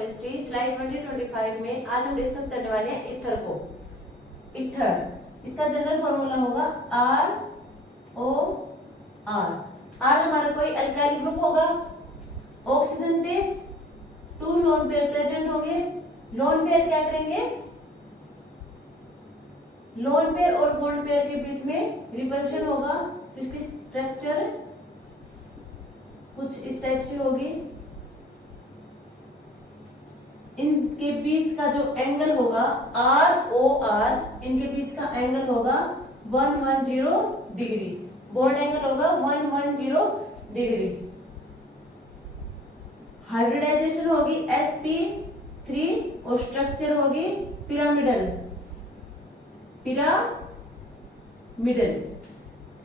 Chemistry जुलाई 2025 में आज हम डिस्कस करने वाले हैं ईथर को। ईथर इसका जनरल फॉर्मूला होगा ROR। R हमारा कोई अल्काइल ग्रुप होगा। ऑक्सीजन पे 2 लोन पेयर प्रेजेंट होंगे। लोन पेयर क्या करेंगे, लोन पेयर और बॉन्ड पेयर के बीच में रिपल्शन होगा, तो इसकी स्ट्रक्चर कुछ इस टाइप से होगी। इनके बीच का जो एंगल होगा ROR, इनके बीच का एंगल होगा 110 डिग्री। बॉन्ड एंगल होगा 110 डिग्री। हाइब्रिडाइजेशन होगी sp3 और स्ट्रक्चर होगी पिरामिडल।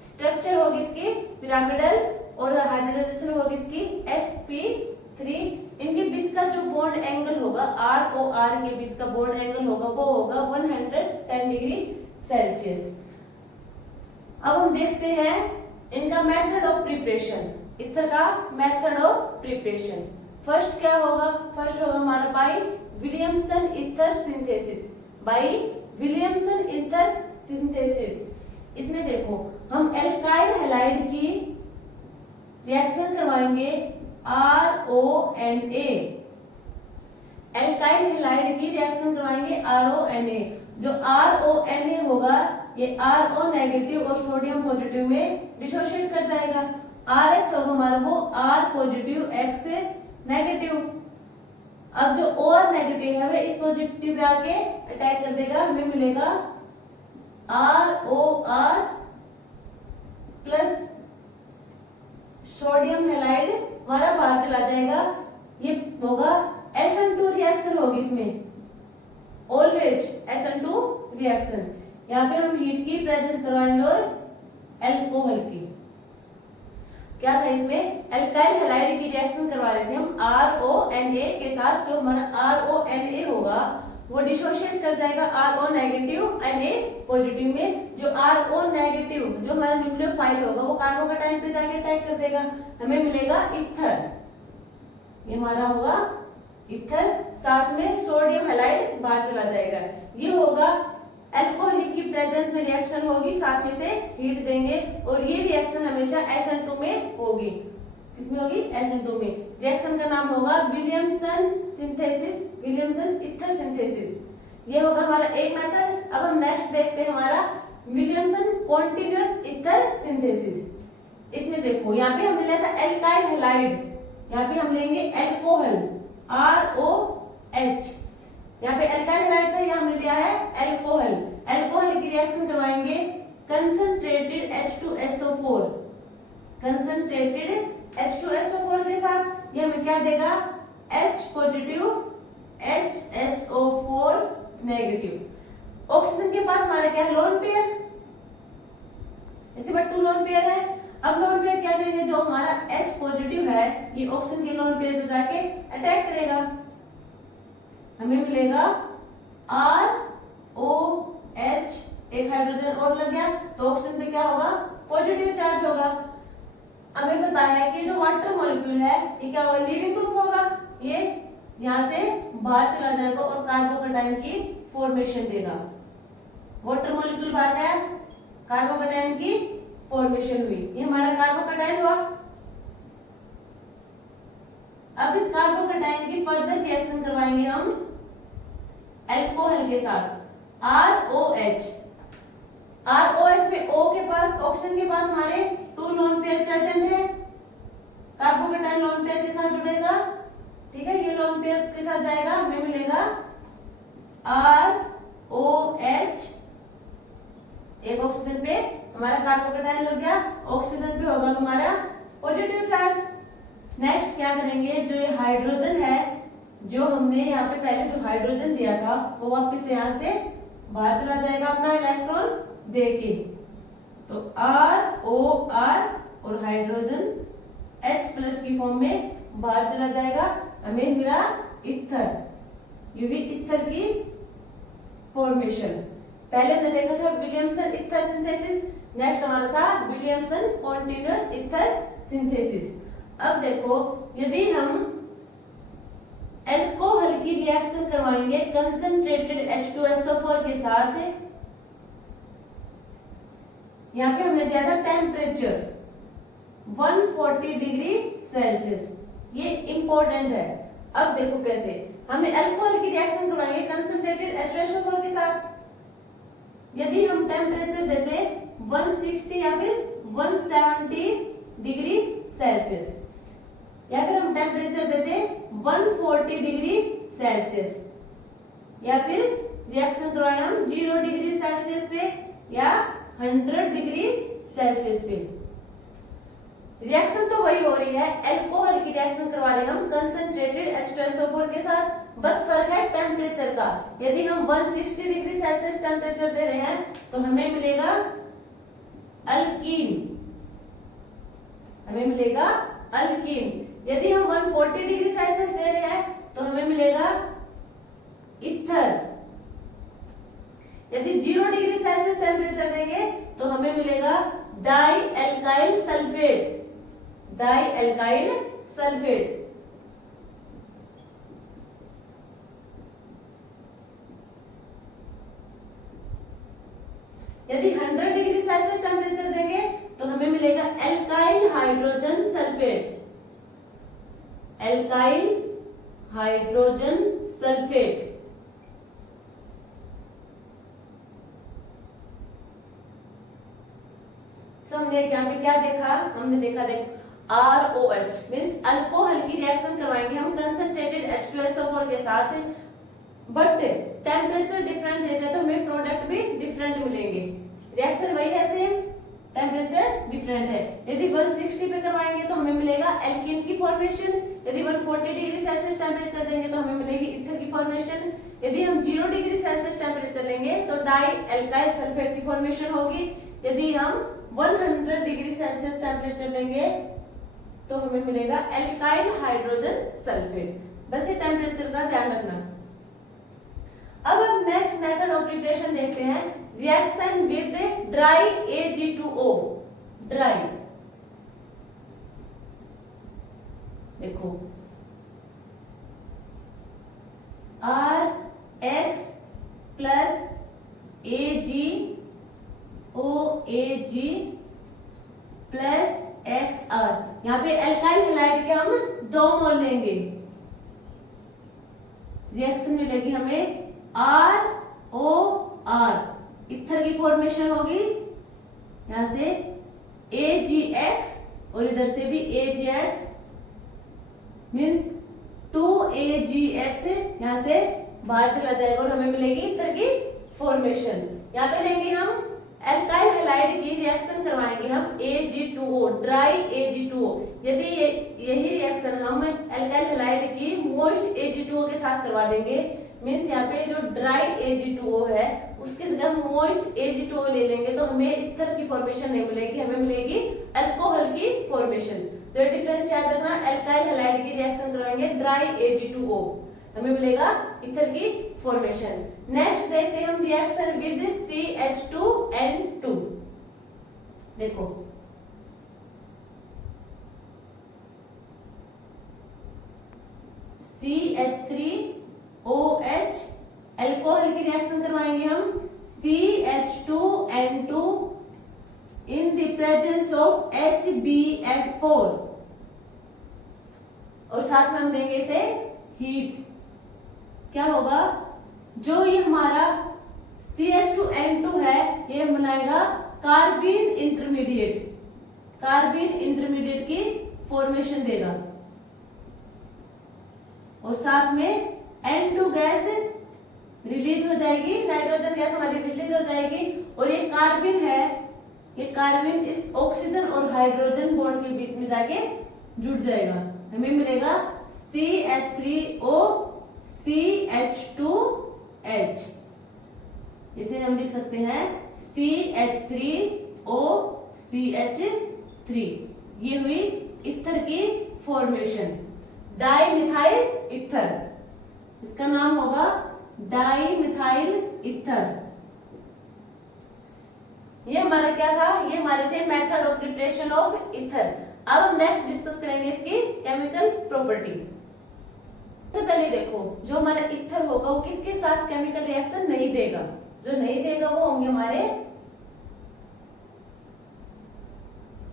स्ट्रक्चर होगी इसकी पिरामिडल और हाइब्रिडाइजेशन होगी इसकी sp3। इनके बीच का जो बॉन्ड एंगल होगा ROR के बीच का बॉन्ड एंगल होगा वो होगा 110 डिग्री सेल्सियस। अब हम देखते हैं इनका मेथड ऑफ प्रिपरेशन, ईथर का मेथड ऑफ प्रिपरेशन। फर्स्ट क्या होगा, फर्स्ट होगा हमारा bye Williamson ether synthesis. Bye Williamson ether synthesis. इसमें देखो हम एल्काइल हैलाइड की रिएक्शन करवाएंगे RONA। एल्काइल हैलाइड की रिएक्शन करवाएंगे RONA। जो RONA होगा ये RO नेगेटिव और सोडियम पॉजिटिव में डिसोशिएट कर जाएगा। RH होगा हमारा वो R पॉजिटिव X नेगेटिव। अब जो OR नेगेटिव है वह इस पॉजिटिव पे आके अटैक कर देगा, हमें मिलेगा ROR प्लस सोडियम हैलाइड हमारा बाहर चला जाएगा। ये होगा SN2 रिएक्शन होगी इसमें, ऑलवेज SN2 रिएक्शन। यहाँ पे हम हीट की प्रेजेंस करवाएंगे और अल्कोहल की। क्या था इसमें, एल्काइल हैलाइड की रिएक्शन करवा रहे थे हम RONA के साथ। जो हमारा RONA होगा वो डिसोशिएट कर जाएगा RO नेगेटिव Na पॉजिटिव में। जो RO नेगेटिव जो हमारा न्यूक्लियोफाइल होगा वो कार्बोकेटाइन पे जाके अटैक कर देगा, हमें मिलेगा ईथर। ये हमारा होगा ईथर, साथ में सोडियम हैलाइड बाहर चला जाएगा। ये होगा अल्कोहलिक की प्रेजेंस में रिएक्शन होगी, साथ में से हीट देंगे और ये रिएक्शन हमेशा SN2 में होगी। किसमें होगी, SN2 में। रिएक्शन का नाम होगा Williamson synthesis, Williamson ether synthesis. ये होगा हमारा एक मेथड। अब हम नेक्स्ट देखते हैं हमारा विलियमसन कॉन्टिन्यूअस ईथर सिंथेसिस। इसमें देखो यहाँ पे हमने लिया था एल्काइल हैलाइड, यहाँ पे हम लेंगे अल्कोहल ROH। यहाँ पे एल्काइल हैलाइड था, यहाँ हमने लिया है अल्कोहल। अल्कोहल की रिएक्शन करवाएंगे कंसंट्रेटेड H2SO4, कंसंट्रेटेड H2SO4 के साथ। ये हमें क्या देगा, H positive HSO4 negative. Oxygen के पास हमारा क्या है, लोन पेयर, इसके बाद 2 लोन पेयर है। अब लोन पेयर क्या करेंगे, जो हमारा H पॉजिटिव है ये ऑक्सीजन के लोन पेयर पे जाके अटैक करेगा, हमें मिलेगा ROH। एक हाइड्रोजन और लग गया तो ऑक्सीजन पे क्या होगा, पॉजिटिव चार्ज होगा। हमें बताया है कि जो वाटर मॉलिक्यूल है ये क्या होगा, लिविंग ग्रुप होगा। ये यहाँ से बाहर चला जाएगा और कार्बोकेटाइन की फॉर्मेशन देगा। वाटर मॉलिक्यूल बाहर गया, कार्बोकेटाइन की फॉर्मेशन हुई, ये हमारा कार्बोकेटाइन हुआ। अब इस कार्बोकेटाइन की फर्दर रिएक्शन करवाएंगे हम अल्कोहल के साथ ROH। ROH में O के पास, ऑक्सीजन के पास हमारे 2 लोन पेयर प्रेजेंट है। कार्बोकेटाइन लोन पेयर के साथ जुड़ेगा, ठीक है, ये लोन पेयर के साथ जाएगा, हमें मिलेगा ROH। एक ऑक्सीजन पे हमारा कार्बोकेटाइन लग गया, ऑक्सीजन पे होगा हमारा पॉजिटिव चार्ज। नेक्स्ट क्या करेंगे, जो ये हाइड्रोजन है, जो हमने यहाँ पे पहले जो हाइड्रोजन दिया था वो वापस यहाँ से बाहर चला जाएगा अपना इलेक्ट्रॉन देके। तो ROR और हाइड्रोजन H+ की फॉर्म में बाहर चला जाएगा, हमें मिला ईथर। ये भी ईथर की फॉर्मेशन। पहले हमने देखा था विलियमसन ईथर सिंथेसिस, नेक्स्ट हमारा था विलियमसन कॉन्टिन्यूअस ईथर सिंथेसिस। अब देखो यदि हम अल्कोहल की रिएक्शन करवाएंगे कंसंट्रेटेड H2SO4 के साथ। यहाँ पे हमने दिया था टेम्परेचर 140 डिग्री सेल्सियस, ये इंपॉर्टेंट है। अब देखो कैसे हमने अल्कोहल की रिएक्शन करवाएंगे कंसंट्रेटेड H2SO4 के साथ। यदि हम टेम्परेचर देते 160 या फिर 170 डिग्री सेल्सियस, या फिर हम टेम्परेचर देते 140 डिग्री सेल्सियस, या फिर रिएक्शन करवाए हम 0 डिग्री सेल्सियस पे या 100 डिग्री सेल्सियस पे, रिएक्शन तो वही हो रही है। अल्कोहल की रिएक्शन करवा रहे हैं हम कंसंट्रेटेड H2SO4 के साथ, बस फर्क है टेम्परेचर का। यदि हम 160 डिग्री सेल्सियस टेम्परेचर दे रहे हैं तो हमें मिलेगा अल्कीन, हमें मिलेगा अल्कीन। यदि हम 140 डिग्री सेल्सियस दे रहे हैं तो हमें मिलेगा ईथर। यदि 0 डिग्री सेल्सियस टेम्परेचर देंगे तो हमें मिलेगा di alkyl sulphate, di alkyl sulphate. यदि 100 डिग्री सेल्सियस टेम्परेचर देंगे तो हमें मिलेगा alkyl hydrogen sulphate, alkyl hydrogen sulphate. तो हमने यहाँ पे क्या देखा, हमने देखा देखो ROH मीन्स अल्कोहल की रिएक्शन करवाएंगे हम कंसंट्रेटेड H2SO4 के साथ, बट टेम्परेचर डिफरेंट देते हैं तो हमें प्रोडक्ट भी डिफरेंट मिलेंगे। रिएक्शन वही है सेम, टेम्परेचर डिफरेंट है। यदि 160 पे करवाएंगे तो हमें मिलेगा एल्कीन की फॉर्मेशन, यदि 140 डिग्री सेल्सियस टेम्परेचर देंगे तो हमें मिलेगी ईथर की फॉर्मेशन, यदि हम 0 डिग्री सेल्सियस टेम्परेचर लेंगे तो डाई एल्काइल सल्फेट की फॉर्मेशन होगी, यदि हम 100 डिग्री सेल्सियस टेम्परेचर लेंगे तो हमें मिलेगा एल्काइल हाइड्रोजन सल्फेट। बस ये टेम्परेचर का ध्यान रखना। अब हम नेक्स्ट मेथड ऑफ प्रिपरेशन देखते हैं, reaction with dry Ag2O, dry. देखो RX plus AgOAg plus XR, यहाँ पे एल्काइल हैलाइड के हम 2 मोल लेंगे, रिएक्शन मिलेगी हमें ROR, इथर की फॉर्मेशन होगी यहां से AgX और इधर से भी AgX मींस 2AgX यहां से बाहर चला जाएगा और हमें मिलेगी इथर की फॉर्मेशन। यहाँ पे लेंगे हम एल्काइल हैलाइड की रिएक्शन करवाएंगे हम Ag2O, ड्राई Ag2O। यदि यही रिएक्शन हम एल्काइल हैलाइड की मोइस्ट Ag2O के साथ करवा देंगे, मींस यहाँ पे जो ड्राई Ag2O है उसके जगह हम मोइस्ट Ag2O ले लेंगे तो हमें इथर की फॉर्मेशन नहीं मिलेगी, हमें मिलेगी अल्कोहल की फॉर्मेशन। तो ये डिफरेंस याद रखना, एल्काइल हैलाइड की रिएक्शन करवाएंगे ड्राई Ag2O, हमें मिलेगा इथर की फॉर्मेशन। नेक्स्ट देखते हैं हम रिएक्शन विद CH2N2। देखो CH3OH, अल्कोहल की रिएक्शन करवाएंगे हम CH2N2 in the presence of HbF4 और साथ में हम देंगे इसे हीट। क्या होगा, जो ये हमारा CH2N2 है ये बनाएगा कार्बीन इंटरमीडिएट, कार्बीन इंटरमीडिएट की फॉर्मेशन देगा और साथ में N2 गैस रिलीज हो जाएगी, नाइट्रोजन गैस हमारी रिलीज हो जाएगी और ये कार्बन है, ये कार्बन इस ऑक्सीजन और हाइड्रोजन बॉन्ड के बीच में जाके जुड़ जाएगा, हमें मिलेगा CH3O CH2H। इसे हम लिख सकते हैं CH3O CH3। ये हुई ईथर की फॉर्मेशन, डाई मिथाइल ईथर, इसका नाम होगा डाई मिथाइल ईथर। ये हमारा क्या था, ये हमारे थे method of preparation of ether. अब हम नेक्स्ट डिस्कस करेंगे इसकी केमिकल प्रॉपर्टी। सबसे पहले देखो, जो हमारा ईथर होगा वो किसके साथ केमिकल रिएक्शन नहीं देगा, जो नहीं देगा वो होंगे हमारे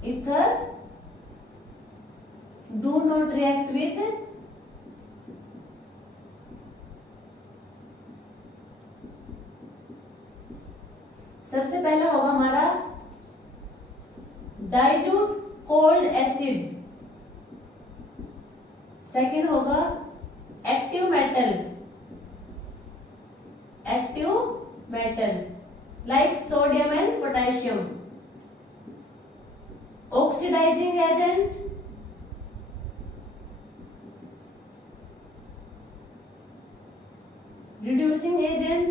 ether do not react with सबसे पहला होगा हमारा डाइल्यूट कोल्ड एसिड, सेकंड होगा active metal like sodium and potassium, oxidising agent, reducing agent,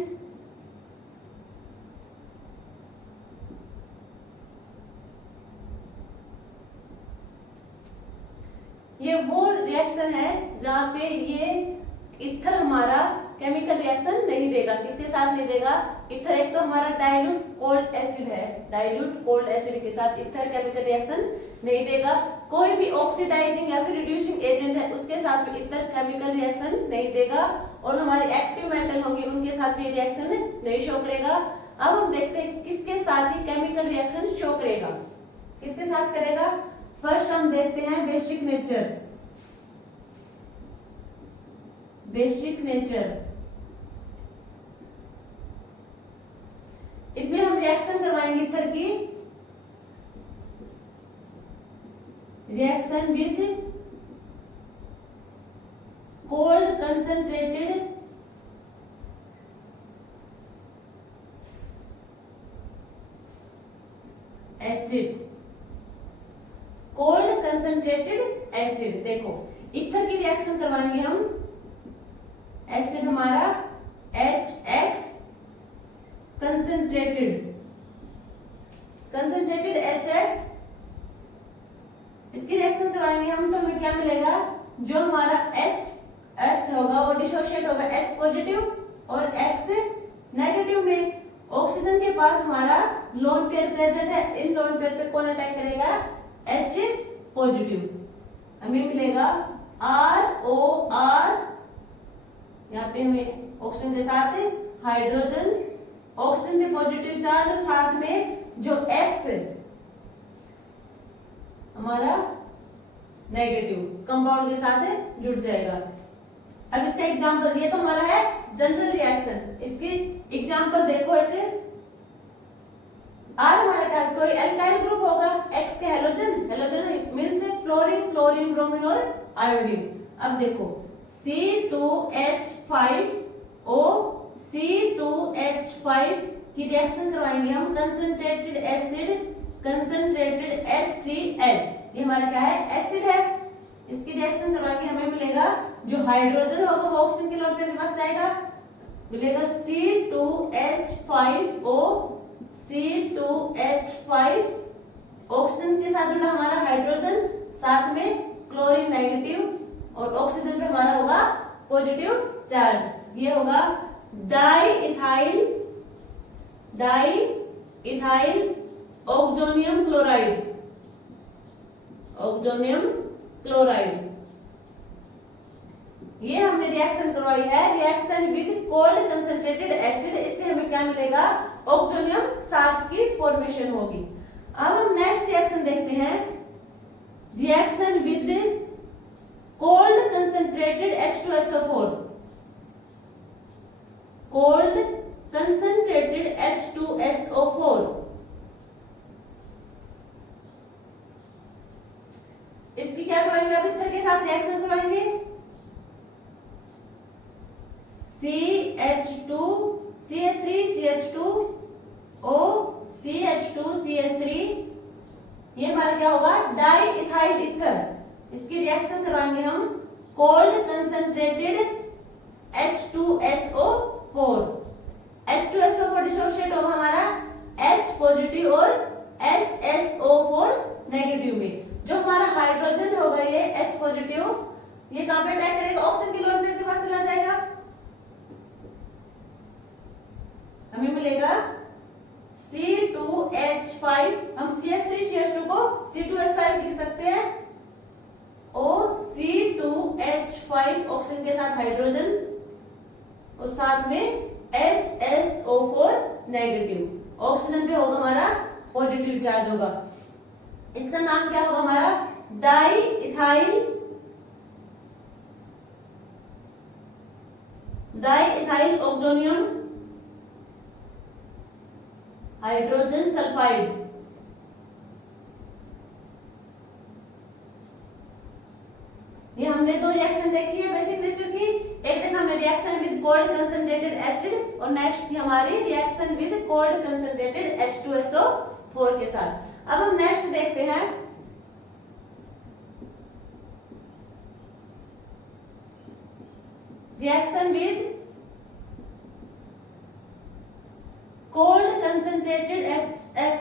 ये वो रिएक्शन है जहां पे ये ईथर हमारा केमिकल रिएक्शन नहीं देगा। किसके साथ नहीं देगा? ईथर एक तो हमारा डाइल्यूट कोल्ड एसिड है, डाइल्यूट कोल्ड एसिड के साथ ईथर केमिकल रिएक्शन नहीं देगा। कोई भी ऑक्सीडाइजिंग या फिर रिड्यूसिंग एजेंट है उसके साथ भी ईथर केमिकल रिएक्शन नहीं देगा, और हमारी एक्टिव मेटल होंगी उनके साथ भी रिएक्शन नहीं शो करेगा। अब हम देखते हैं किसके साथ ही केमिकल रिएक्शन शो करेगा, किसके साथ करेगा। फर्स्ट हम देखते हैं बेसिक नेचर। इसमें हम रिएक्शन करवाएंगे ईथर की, reaction with cold concentrated acid, cold concentrated acid. देखो ईथर की रिएक्शन करवाएंगे हम, एसिड हमारा HX कंसंट्रेटेड HX, इसकी रिएक्शन करवाएंगे हम तो हमें क्या मिलेगा, जो हमारा X होगा वो डिसोशिएट होगा H पॉजिटिव और X नेगेटिव में। ऑक्सीजन के पास हमारा लोन पेयर प्रेजेंट है, इन लोन पेयर पे कौन अटैक करेगा, H पॉजिटिव। हमें मिलेगा ROR, यहाँ पे हमें ऑक्सीजन के साथ हाइड्रोजन, ऑक्सीजन पे पॉजिटिव चार्ज और साथ में जो X हमारा नेगेटिव कंपाउंड के साथ जुड़ जाएगा। अब इसका एग्जांपल, ये तो हमारा है जनरल रिएक्शन, इसकी एग्जांपल देखो। एक आर हमारा क्या, कोई एल्काइल ग्रुप होगा, X के halogen means fluorine, chlorine, bromine और आयोडीन। अब देखो C2H5O C2H5 की रिएक्शन करवाएंगे हम कंसंट्रेटेड एसिड कंसंट्रेटेड HCl, ये हमारा क्या है, एसिड है। इसकी रिएक्शन करवाएंगे, हमें मिलेगा जो हाइड्रोजन होगा वो ऑक्सीजन के लोन पेयर के पास जाएगा, मिलेगा C2H5O C2H5, ऑक्सीजन के साथ जुड़ा हमारा हाइड्रोजन, साथ में क्लोरीन नेगेटिव और ऑक्सीजन पे हमारा होगा पॉजिटिव चार्ज। ये होगा डाई इथाइल ऑक्सोनियम क्लोराइड। ये हमने रिएक्शन करवाई है, reaction with cold concentrated acid. इससे हमें क्या मिलेगा, ऑक्सोनियम साल्ट की फॉर्मेशन होगी। अब हम नेक्स्ट रिएक्शन देखते हैं, reaction with cold concentrated H2SO4, cold concentrated H2SO4। इसकी क्या करवाएंगे, अब ईथर के साथ रिएक्शन करवाएंगे, CH2 CH3 CH2 O CH2 CH3, ये हमारा क्या होगा, डाई इथाइल ईथर। इसकी रिएक्शन करवाएंगे हम cold concentrated H2SO4, H2SO4 dissociate होगा हमारा H पॉजिटिव और HSO4 नेगेटिव में। जो हमारा हाइड्रोजन होगा ये H पॉजिटिव, ये कहां पे अटैक करेगा, ऑक्सीजन के लोन पेयर के पास चला जाएगा, हमें मिलेगा C2H5, हम CH3 CH2 को C2H5 लिख सकते हैं, O C2H5 OH5 ऑक्सीजन के साथ हाइड्रोजन और साथ में HSO4 नेगेटिव। ऑक्सीजन पे होगा हमारा पॉजिटिव चार्ज होगा। इसका नाम क्या होगा हमारा? Di ethyl oxonium hydrogen sulphide. ये हमने दो रिएक्शन देखी है बेसिक नेचर की। एक देखा हमने reaction with cold concentrated acid और नेक्स्ट थी हमारी reaction with cold concentrated H2SO4 के साथ। अब हम नेक्स्ट देखते हैं reaction with cold concentrated HX,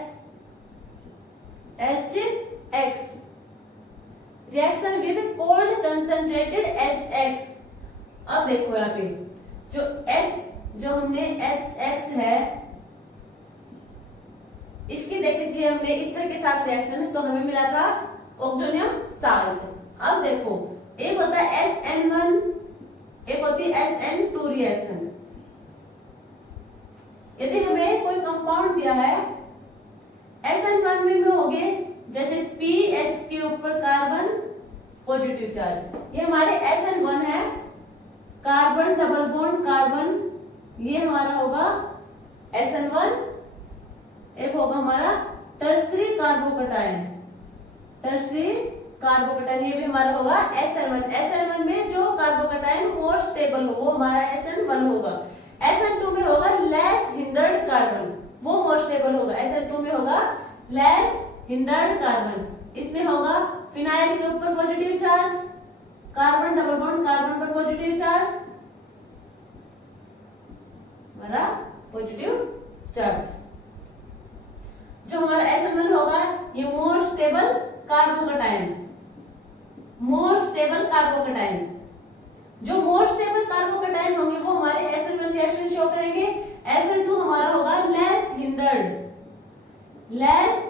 reaction with cold concentrated HX। अब देखो यहाँ पे जो हमने HX है इसकी देखी थी हमने ईथर के साथ रिएक्शन, तो हमें मिला था ऑक्सोनियम साल्ट। अब देखो एक होता है SN1, एक होती है SN2 रिएक्शन। यदि हमें कोई कंपाउंड दिया है SN1 में हो गए जैसे PH के ऊपर कार्बन पॉजिटिव चार्ज, ये हमारे SN1 है, कार्बन डबल बॉन्ड कार्बन, ये हमारा होगा SN1। एक होगा हमारा टर्सरी कार्बोकटायन, ये भी हमारा होगा SN1 में जो कार्बोकटायन मोर स्टेबल हो वो हमारा SN1 होगा। SN2 में होगा लेस हिंडर्ड कार्बन, वो मोर स्टेबल होगा। SN2 में होगा लेस हिंडर्ड कार्बन, इसमें होगा फिनाइल के ऊपर positive charge, carbon double bond carbon पर पॉजिटिव चार्ज, हमारा पॉजिटिव चार्ज। जो हमारा SN1 होगा ये मोर स्टेबल कार्बोकटायन, जो मोर स्टेबल कार्बोकटायन होंगे वो हमारे SN1 रिएक्शन शो करेंगे। SN2 हमारा होगा लेस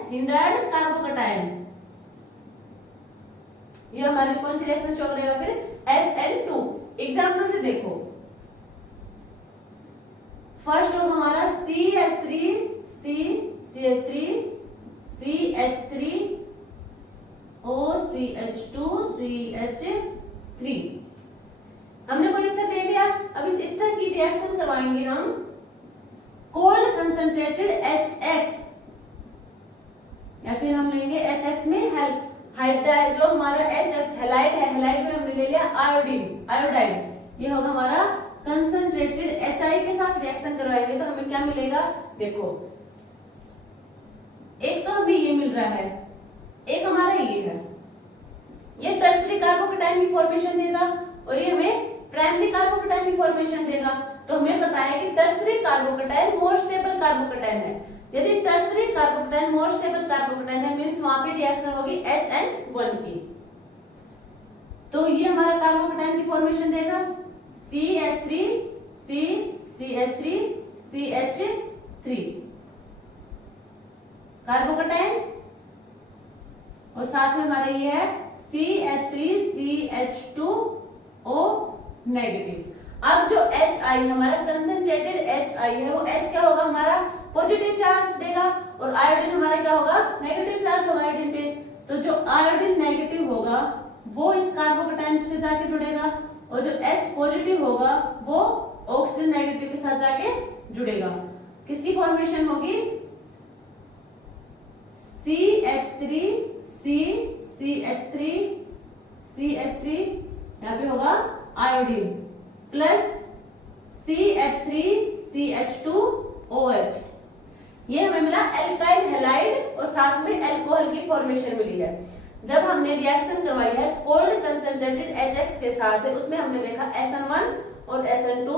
हिंडर्ड कार्बोकटायन, ये हमारे कौन सी रिएक्शन शो करेगा फिर SN2। एग्जांपल से देखो, फर्स्ट होगा हमारा CH3 CH3 OCH2 CH3। हमने कोई ईथर ले लिया, अब इस ईथर की रिएक्शन करवाएंगे हम कोल्ड कंसंट्रेटेड HX, या फिर हम लेंगे HX में हाइड्राइड, जो हमारा HX हैलाइड है, हैलाइड में हमने ले लिया आयोडाइड, ये होगा हमारा कंसंट्रेटेड HI के साथ रिएक्शन करवाएंगे तो हमें क्या मिलेगा? देखो एक तो हमें ये मिल रहा है, एक हमारा ये है, ये टर्सरी कार्बोकटायन की फॉर्मेशन देगा और ये हमें प्राइमरी कार्बोकटायन की फॉर्मेशन देगा। तो हमें पता है कि tertiary carbocation more stable carbocation है। यदि tertiary carbocation more stable carbocation है मींस वहां पे रिएक्शन होगी SN1 की, तो ये हमारा कार्बोकटायन की फॉर्मेशन देगा CH3 CH3 CH3 कार्बोकटायन, और साथ में हमारा ये है CH3 CH2O नेगेटिव। अब जो HI हमारा कंसंट्रेटेड HI है वो H क्या होगा? हमारा पॉजिटिव चार्ज देगा और आयोडीन हमारा क्या होगा? नेगेटिव चार्ज होगा आयोडीन पे। तो जो आयोडीन नेगेटिव होगा वो इस कार्बोकटायन से जाके जुड़ेगा और जो H पॉजिटिव होगा वो ऑक्सीजन नेगेटिव के साथ जाके जुड़ेगा। किसकी फॉर्मेशन होगी? CH3 CH3 यहाँ पे होगा आयोडीन प्लस CH3 CH2OH, ये हमें मिला एल्काइल हैलाइड और साथ में अल्कोहल की फॉर्मेशन मिली है। जब हमने रिएक्शन करवाई है कोल्ड कंसंट्रेटेड HX के साथ उसमें हमने देखा SN1 और SN2।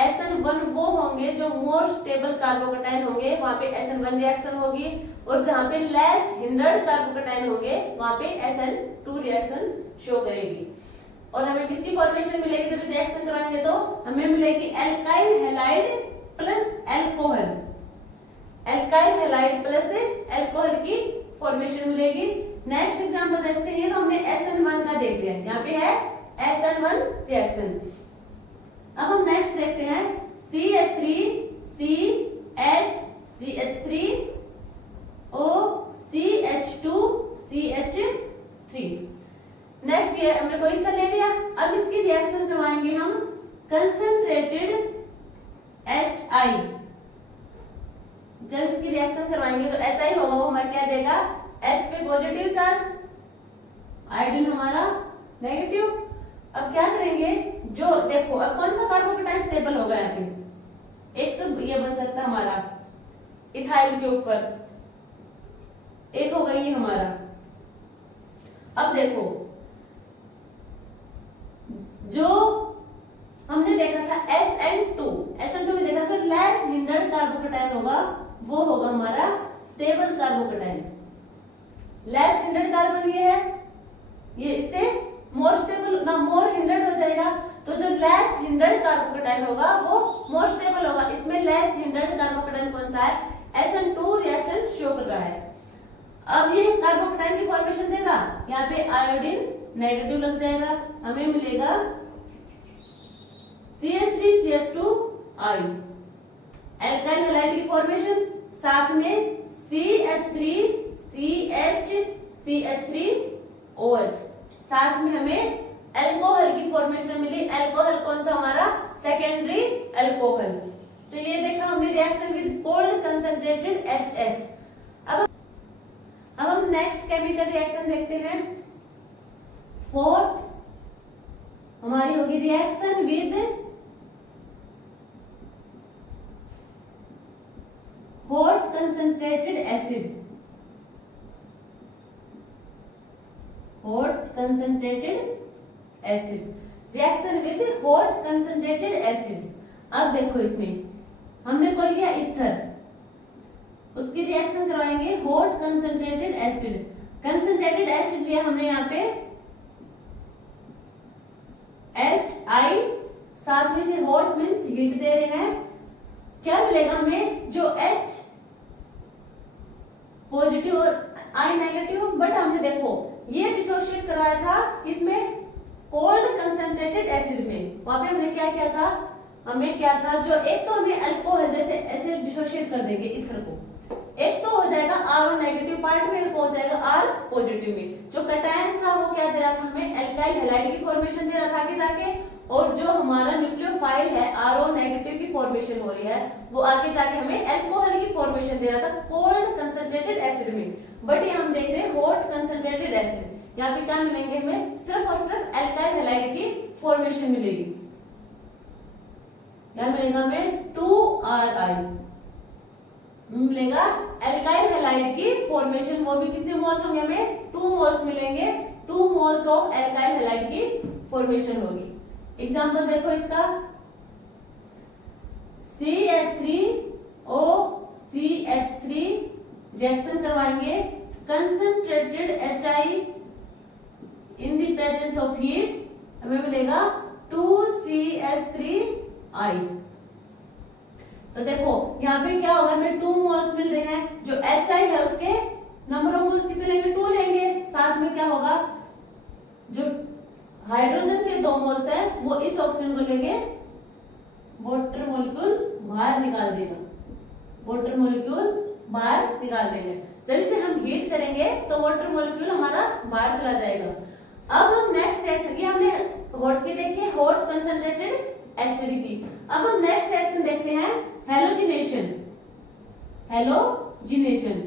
SN1 वो होंगे जो मोर स्टेबल कार्बोकटायन होंगे, वहां पे SN1 रिएक्शन होगी, और जहां पे लेस हिंडर्ड कार्बोकटायन होंगे वहां पे SN2 रिएक्शन शो करेगी। और हमें किसकी फॉर्मेशन मिलेगी जब रिएक्शन कराएंगे? तो हमें मिलेगी alkyl halide plus alcohol, alkyl halide plus alcohol की फॉर्मेशन मिलेगी। नेक्स्ट एग्जांपल देखते हैं। तो हमने SN1 का देख लिया, यहाँ पे है SN1 रिएक्शन। अब हम नेक्स्ट देखते हैं CH3 CH3 O CH2 CH3। Next ये हमने कोई ईथर ले लिया। अब इसकी रिएक्शन करवाएंगे हम कंसंट्रेटेड HI। जब इसकी रिएक्शन करवाएंगे तो HI होगा, वो हमें क्या देगा, H पे पॉजिटिव चार्ज, आयोडीन हमारा नेगेटिव। अब क्या करेंगे, जो देखो अब कौन सा कार्बोकेटाइन स्टेबल होगा यहाँ पे, एक तो ये बन सकता है हमारा इथाइल के ऊपर, एक होगा ये हमारा। अब देखो जो हमने देखा था SN2 में देखा था लेस हिंडर्ड कार्बोकेटाइन होगा, वो होगा हमारा stable carbocation. Less hindered carbon ये है, ये इससे मोर स्टेबल ना मोर हिंडर्ड हो जाएगा। तो जो लेस हिंडर्ड कार्बोकेटाइन होगा वो मोर स्टेबल होगा। इसमें लेस हिंडर्ड कार्बोकेटाइन कौन सा है, SN2 रिएक्शन शो कर रहा है। अब ये कार्बोकेटाइन की फॉर्मेशन देगा, यहाँ पे आयोडीन नेगेटिव लग जाएगा, हमें मिलेगा CH3CH2I। एल्काइल हैलाइड की फॉर्मेशन, साथ में CH3CH3OH, साथ में हमें अल्कोहल की फॉर्मेशन मिली। अल्कोहल कौन सा हमारा, सेकेंडरी अल्कोहल। तो ये देखा हमने reaction with cold concentrated HX। अब हम नेक्स्ट केमिकल रिएक्शन देखते हैं। फोर्थ हमारी होगी reaction with hot concentrated acid. Hot concentrated acid, reaction with hot concentrated acid. अब देखो इसमें हमने कोई लिया ईथर, उसकी रिएक्शन करवाएंगे hot concentrated acid. Concentrated acid लिया हमने यहाँ पे HI, साथ में से हॉट मींस हीट दे रहे हैं। क्या मिलेगा हमें, जो H पॉजिटिव और I नेगेटिव, बट हमने देखो ये डिसोशिएट करवाया था इसमें कोल्ड कंसंट्रेटेड एसिड में। वहां पे हमने क्या किया था, हमें क्या था, जो एक तो हमें अल्कोहल जैसे एसिड डिसोशिएट कर देंगे ईथर को, एक तो हो जाएगा R नेगेटिव पार्ट में, एक हो जाएगा R पॉजिटिव में। जो कैटायन था वो क्या दे रहा था हमें, एल्काइल हैलाइड की फॉर्मेशन दे रहा था आगे जाके, और जो हमारा न्यूक्लियोफाइल है RO नेगेटिव की फॉर्मेशन हो रही है, वो आगे जाके हमें अल्कोहल की फॉर्मेशन दे रहा था कोल्ड कंसंट्रेटेड एसिड में। बट ये हम देख रहे हैं हॉट कंसंट्रेटेड एसिड, यहाँ पे क्या मिलेंगे हमें, सिर्फ और सिर्फ एल्काइल हैलाइड की फॉर्मेशन मिलेगी। यहाँ मिलेगा हमें 2RI मिलेगा, एल्काइल हैलाइड की फॉर्मेशन, वो भी कितने मोल्स होंगे, हमें 2 मोल्स मिलेंगे। 2 मोल्स ऑफ एल्काइल हैलाइड की फॉर्मेशन होगी। एग्जांपल देखो इसका, CH3O CH3 रिएक्शन करवाएंगे concentrated HI in the presence of heat, हमें मिलेगा 2CH3I। तो देखो यहाँ पे क्या होगा, हमें 2 मोल्स मिल रहे हैं, जो HI है उसके नंबर ऑफ मोल्स कितने लेंगे, 2 लेंगे। साथ में क्या होगा, जो हाइड्रोजन के 2 मोल्स है वो इस ऑक्सीजन को लेके वाटर मॉलिक्यूल बाहर निकाल देगा, वाटर मॉलिक्यूल बाहर निकाल देंगे। जब इसे हम हीट करेंगे तो वाटर मॉलिक्यूल हमारा बाहर चला जाएगा। अब हम नेक्स्ट रिएक्शन, ये हमने हॉट की देखी, हॉट कंसंट्रेटेड एसिड की। अब हम नेक्स्ट रिएक्शन देखते हैं हैलोजिनेशन। हैलोजिनेशन,